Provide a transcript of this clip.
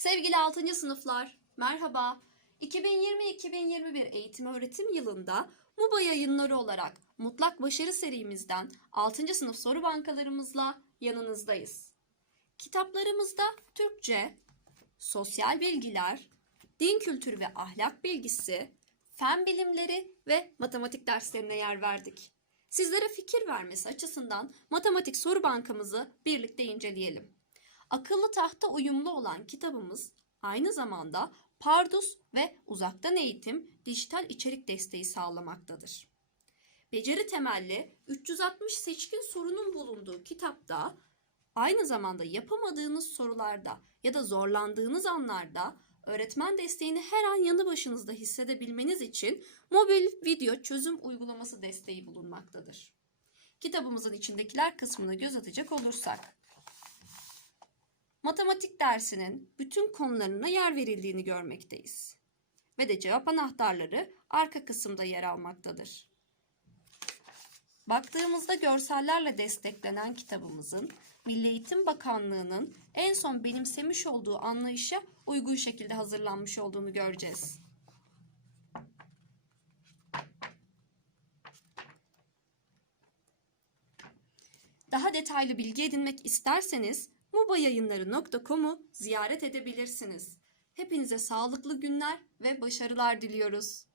Sevgili 6. sınıflar, merhaba. 2020-2021 eğitim öğretim yılında MUBA yayınları olarak Mutlak Başarı serimizden 6. sınıf soru bankalarımızla yanınızdayız. Kitaplarımızda Türkçe, sosyal bilgiler, din kültürü ve ahlak bilgisi, fen bilimleri ve matematik derslerine yer verdik. Sizlere fikir vermesi açısından matematik soru bankamızı birlikte inceleyelim. Akıllı tahta uyumlu olan kitabımız aynı zamanda Pardus ve uzaktan eğitim dijital içerik desteği sağlamaktadır. Beceri temelli 360 seçkin sorunun bulunduğu kitapta aynı zamanda yapamadığınız sorularda ya da zorlandığınız anlarda öğretmen desteğini her an yanı başınızda hissedebilmeniz için mobil video çözüm uygulaması desteği bulunmaktadır. Kitabımızın içindekiler kısmına göz atacak olursak matematik dersinin bütün konularına yer verildiğini görmekteyiz. Ve de cevap anahtarları arka kısımda yer almaktadır. Baktığımızda görsellerle desteklenen kitabımızın Milli Eğitim Bakanlığı'nın en son benimsemiş olduğu anlayışa uygun şekilde hazırlanmış olduğunu göreceğiz. Daha detaylı bilgi edinmek isterseniz mubayayınları.com'u ziyaret edebilirsiniz. Hepinize sağlıklı günler ve başarılar diliyoruz.